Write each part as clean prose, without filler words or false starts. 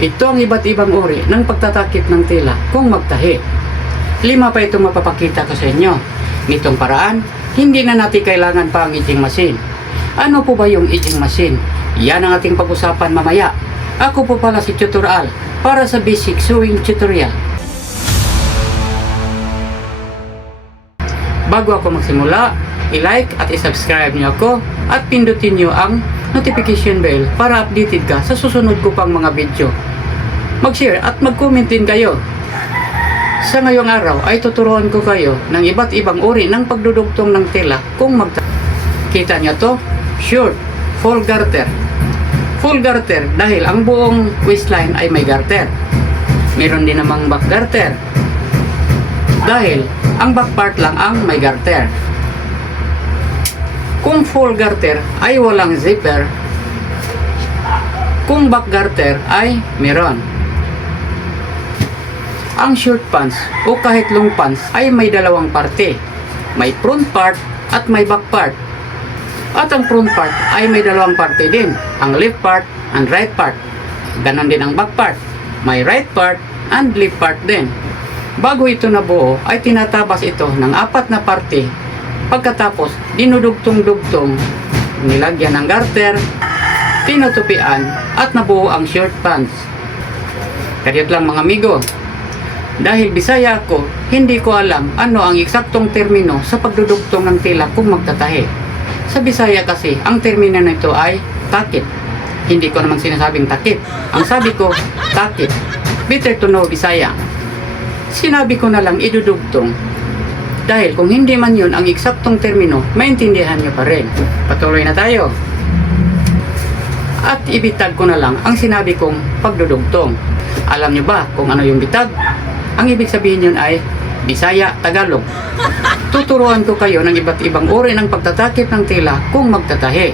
Ito ang iba't ibang uri ng pagtatakip ng tela kung magtahi. 5 pa itong mapapakita ko sa inyo. Nitong paraan, hindi na natin kailangan pa ang edging machine. Ano po ba yung edging machine? Yan ang ating pag-usapan mamaya. Ako po pala si Tutorial para sa basic sewing tutorial. Bago ako magsimula, i-like at i-subscribe niyo ako at pindutin niyo ang notification bell para updated ka sa susunod ko pang mga video. Mag-share at mag-comment din kayo. Sa ngayong araw ay tuturuan ko kayo ng iba't ibang uri ng pagdudugtong ng tela kung Kita niyo to? Short, full garter. Full garter dahil ang buong waistline ay may garter. Meron din namang back garter dahil ang back part lang ang may garter. Kung full garter ay walang zipper, kung back garter ay meron. Ang short pants o kahit long pants ay may dalawang parte. May front part at may back part. At ang front part ay may dalawang parte din. Ang left part and right part. Ganon din ang back part. May right part and left part din. Bago ito nabuo ay tinatabas ito ng 4 na parte. Pagkatapos dinudugtong-dugtong, nilagyan ng garter, tinutupian at nabuo ang short pants. Karyot lang mga amigo. Dahil Bisaya ako, hindi ko alam ano ang eksaktong termino sa pagdudugtong ng tela kung magtatahi. Sa Bisaya kasi, ang termino nito ay takip. Hindi ko naman sinasabing takip. Ang sabi ko, takip. Better to know Bisaya. Sinabi ko na lang idudugtong. Dahil kung hindi man yun ang eksaktong termino, maintindihan nyo pa rin. Patuloy na tayo. At ibitag ko na lang ang sinabi kong pagdudugtong. Alam nyo ba kung ano yung bitag? Ang ibig sabihin yun ay Bisaya, Tagalog. Tuturuan ko kayo ng iba't ibang uri ng pagtatakip ng tela kung magtatahi.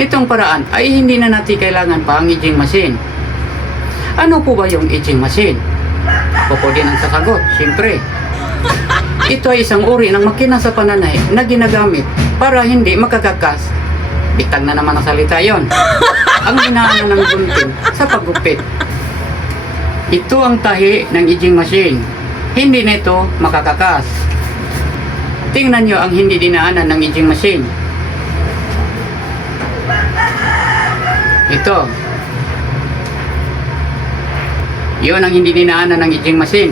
Nitong paraan ay hindi na natin kailangan pa ang edging machine. Ano po ba yung edging machine? Ako din ang sasagot, siyempre. Ito ay isang uri ng makina sa pananahi na ginagamit para hindi makakakas. Bitag na naman ang salita yon. Ang hinaan ng gunting sa paggupit. Ito ang tahi ng edging machine. Hindi na ito makakakas. Tingnan nyo ang hindi dinaanan ng edging machine. Ito. Yun ang hindi dinaanan ng edging machine.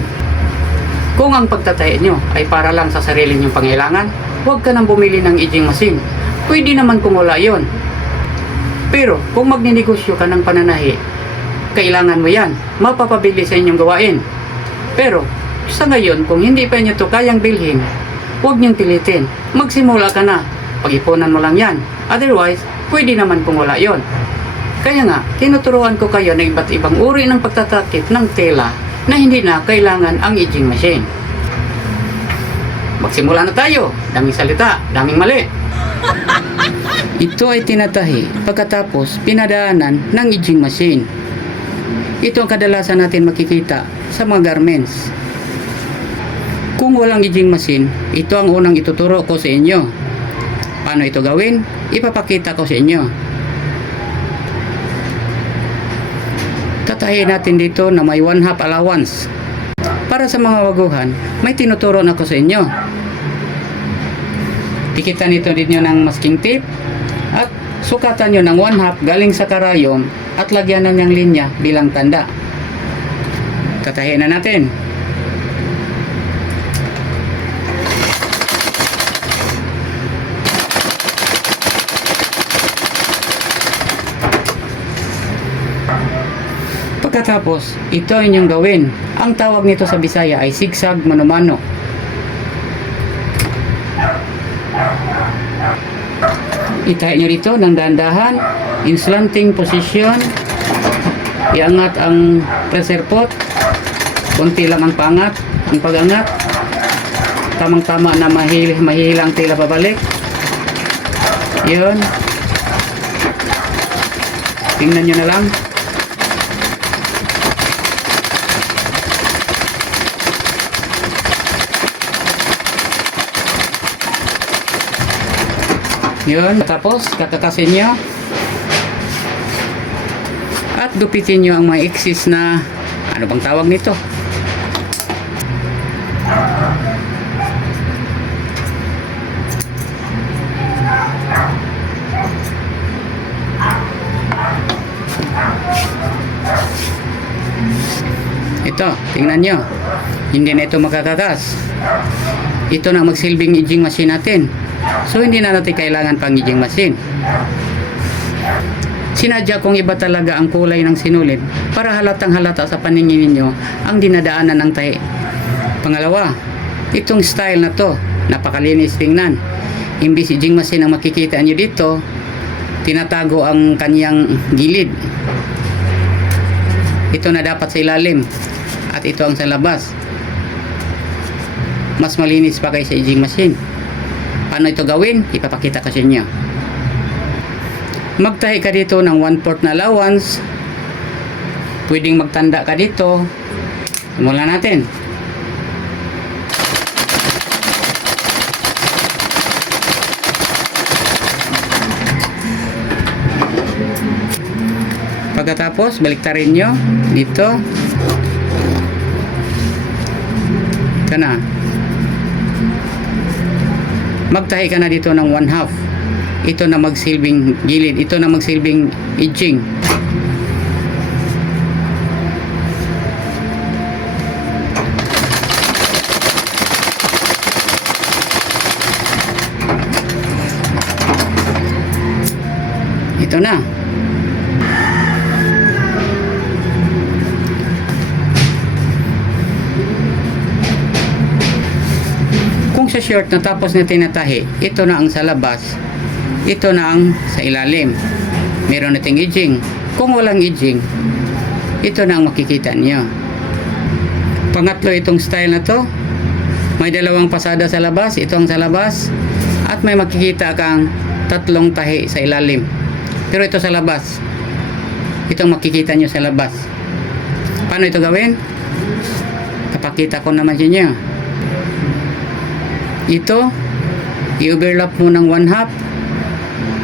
Kung ang pagtatahi nyo ay para lang sa sarili nyong pangailangan, huwag ka nang bumili ng edging machine. Pwede naman kung wala yun. Pero kung magninegosyo ka ng pananahi, kailangan mo yan, mapapabili sa inyong gawain. Pero sa ngayon, kung hindi pa nyo ito kayang bilhin, huwag nyong pilitin. Magsimula ka na, pag-ipunan mo lang yan. Otherwise, pwede naman kung wala yon. Kaya nga, tinuturuan ko kayo ng iba't ibang uri ng pagtatakip ng tela na hindi na kailangan ang edging machine. Magsimula na tayo. Daming salita, daming mali. Ito ay tinatahi pagkatapos pinadaanan ng edging machine. Ito ang kadalasan natin makikita sa mga garments. Kung walang edging machine, ito ang unang ituturo ko sa inyo. Paano ito gawin? Ipapakita ko sa inyo. Tatahiin natin dito na may 1/2 allowance. Para sa mga waguhan, may tinuturo na ko sa inyo. Tikitan ito ninyo ng masking tape at sukatan nyo ng 1/2 galing sa karayom at lagyan na niyang linya bilang tanda. Tatahiin na natin. Pagkatapos, ito inyong gawin. Ang tawag nito sa Bisaya ay zigzag mano-mano. Itahi nyo rito ng dahan-dahan, in slanting position. Iangat ang pressure pot. Kunti lang ang pangat, ang pag-angat. Tamang-tama na mahihilang tela pabalik. Yun. Tingnan nyo na lang. Yun, tapos kakakasin nyo. At At dupitin nyo ang mga excess na, ano bang tawag nito? Ito, tingnan nyo. Hindi na ito makakatas. Ito na magsilbing edging machine natin. So, hindi na natin kailangan pang edging machine. Sinadya kong iba talaga ang kulay ng sinulid para halatang halata sa paningin ninyo ang dinadaanan ng tahi. Pangalawa, itong style na to, napakalinis tingnan. Imbis edging machine ang makikita nyo dito, tinatago ang kanyang gilid. Ito na dapat sa ilalim at ito ang sa labas. Mas malinis pa kaysa edging machine. Paano ito gawin? Ipapakita ko sa inyo. Magtahi ka dito ng 1/4 na allowance. Pwedeng magtanda ka dito. Simulan natin. Pagkatapos, baliktarin nyo dito. Ito na. Magtahi ka na dito ng 1/2. Ito na magsilbing gilid. Ito na magsilbing edging. Ito na. Kung sa short na tapos na tinatahi, ito na ang sa labas, ito na ang sa ilalim. Meron nating edging. Kung walang edging, ito na ang makikita niyo. Pangatlo, itong style na to, may dalawang pasada sa labas, ito ang sa labas, at may makikita kang tatlong tahi sa ilalim. Pero ito sa labas, itong makikita nyo sa labas. Paano ito gawin? Kapakita ko naman sa inyo. Ito, i-overlap mo ng 1/2.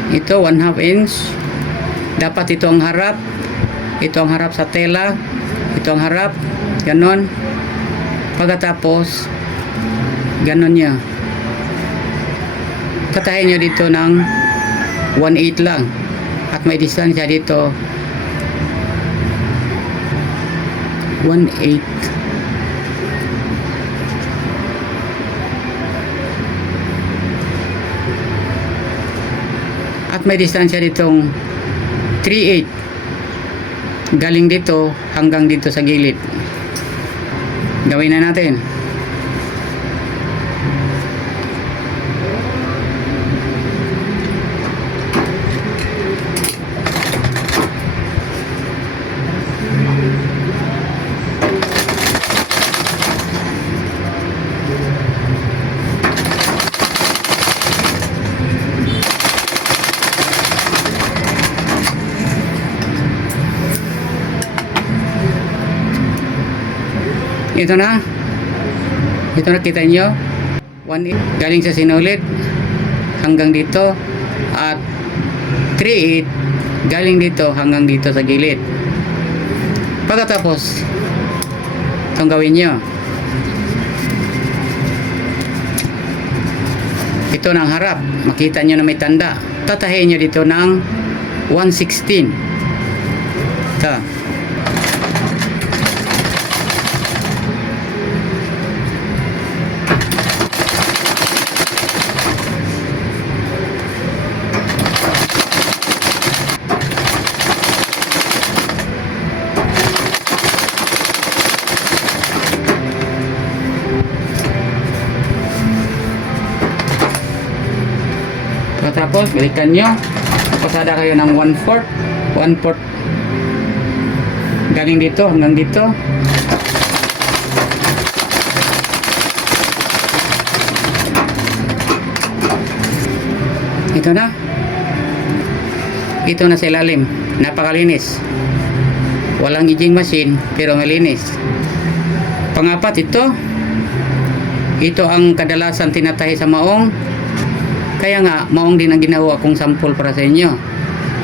Ito, 1/2 inch. Dapat ito ang harap. Ito ang harap sa tela. Ito ang harap. Ganon. Pagkatapos, ganon niya. Katahin nyo dito ng 1/8 lang. At may distansya dito 1/8. At may distansya ditong 3/8 galing dito hanggang dito sa gilid. Gawin na natin. Ito na. Ito na, kita nyo. 1/8 galing sa sinulid hanggang dito. At 3/8 galing dito hanggang dito sa gilid. Pagkatapos, itong gawin nyo. Ito na ang harap. Makita nyo na may tanda. Tatahin nyo dito ng 1/16. Ito. Tapos balikan nyo, pasada kayo ng 1/4 galing dito hanggang dito. Ito na, ito na sa ilalim. Napakalinis, walang edging machine pero malinis. Pangapat, ito ang kadalasan tinatahi sa maong. Kaya nga, maong din ang ginawa kong sample para sa inyo.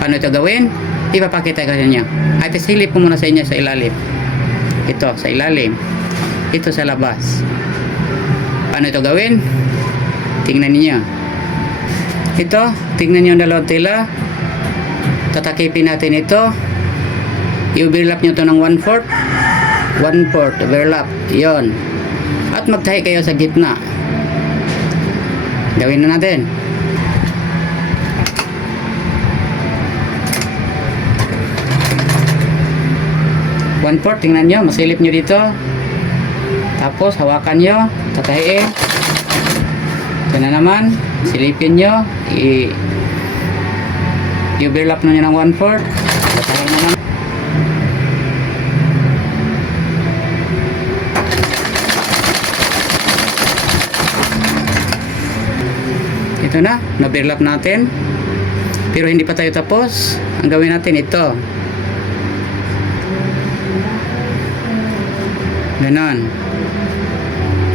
Paano ito gawin? Ipapakita ko sa inyo. At silip ko muna sa inyo sa ilalim. Ito, sa ilalim. Ito sa labas. Paano ito gawin? Tingnan niyo. Ito, tingnan niyo ang dalawang tela. Tatakipin natin ito. I-overlap nyo ito ng 1/4. 1/4 overlap. Yon. At magtahi kayo sa gitna. Gawin na natin. One-fourth, tingnan nyo, masilip nyo dito. Tapos, hawakan nyo, tatahiin. Ito na naman, silipin nyo, i-overlap nyo ng 1/4. Tatahiin na naman. Ito na, na-overlap natin. Pero hindi pa tayo tapos. Ang gawin natin ito. Ganon.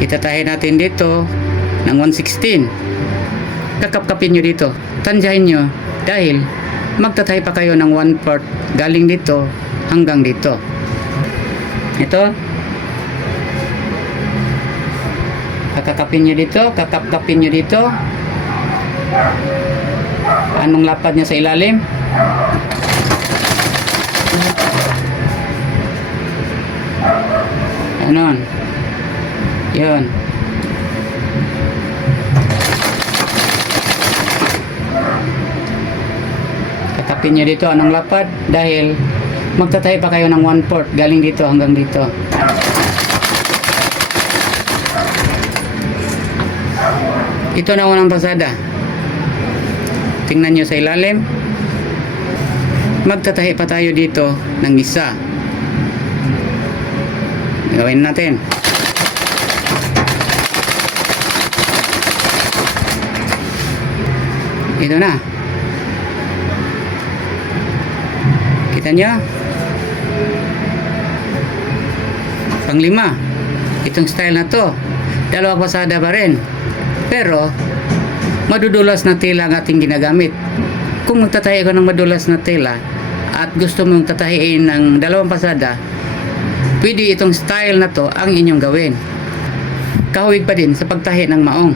Itatahin natin dito ng 1/16. Kakap-kapin nyo dito. Tansyahin nyo dahil magtatahi pa kayo ng 1/4 galing dito hanggang dito. Ito. Kakapin nyo dito. Kakap-kapin nyo dito. Anong lapad niya sa ilalim? Ganon. Yun. Kakapin nyo dito anong lapad dahil magtatahi pa kayo ng 1/4 galing dito hanggang dito. Ito na unang pasada. Tingnan nyo sa ilalim. Magtatahi pa tayo dito ng isa. Gawin natin. Ito na. Kita nyo? Panglima. Itong style na to. Dalawang pasada pa rin. Pero, madudulas na tela ang ating ginagamit. Kung magtatahi ko ng madulas na tela at gusto mong tatahiin ng dalawang pasada, pwede itong style na to ang inyong gawin. Kahawig pa din sa pagtahi ng maong.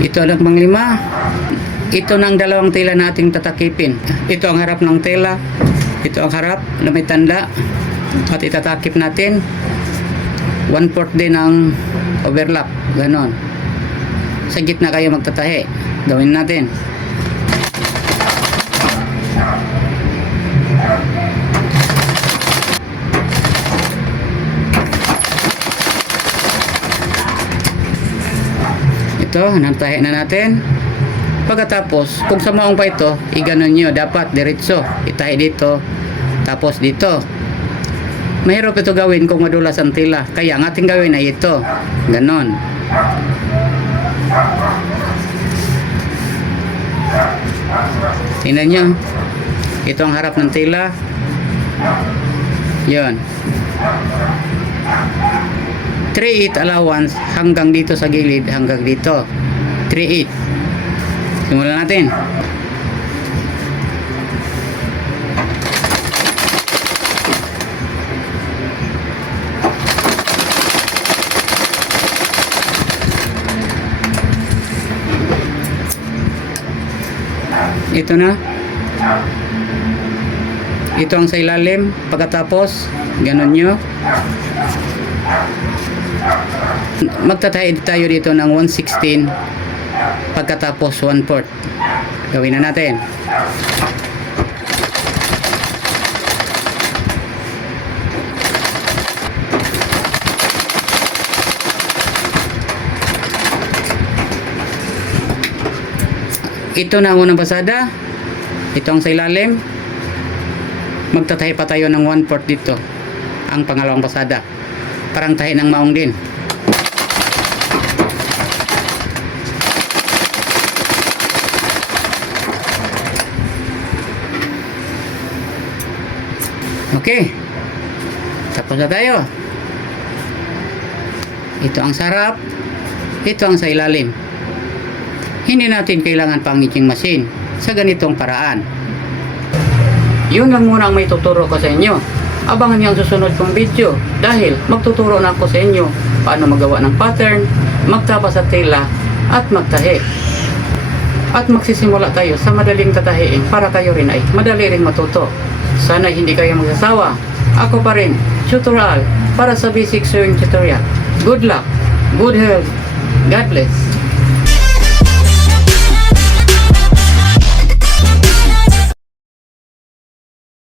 Ito ang panglima. Ito ng dalawang tela na ating tatakipin. Ito ang harap ng tela. Ito ang harap na may tanda. At itatakip natin. 1/4 din ang overlap. Ganon. Sa gitna kayo magtatahi. Gawin natin. Ito, nantahi na natin. Pagkatapos, kung sa maong pa ito, iganon nyo. Dapat diretso. Itahi dito. Tapos dito. Mahirap ito gawin kung madulas ang tila. Kaya ang ating gawin ay ito. Ganon. Tingnan nyo. Ito ang harap ng tela. Yun. 3/8 allowance hanggang dito sa gilid, hanggang dito. 3/8. Simulan natin. Ito na. Ito ang sa ilalim. Pagkatapos, ganon nyo. Magtatahi tayo dito ng 1/16. Pagkatapos 1/4. Gawin na natin. Ito na ang unang pasada. Ito ang sa ilalim. Magtatahi pa tayo ng 1/4 dito. Ang pangalawang pasada. Parang tahi ng maong din. Okay. Tapos na tayo. Ito ang sarap. Ito ang sa ilalim. Hindi natin kailangan pang etching machine sa ganitong paraan. Yun lang muna ang may tuturo ko sa inyo. Abangan niyo ang susunod kong video dahil magtuturo na ako sa inyo paano magawa ng pattern, magtapa sa tela at magtahi. At magsisimula tayo sa madaling tatahiin para kayo rin ay madali rin matuto. Sana hindi kayo magsasawa. Ako pa rin, tutorial para sa basic sewing tutorial. Good luck, good health, God bless.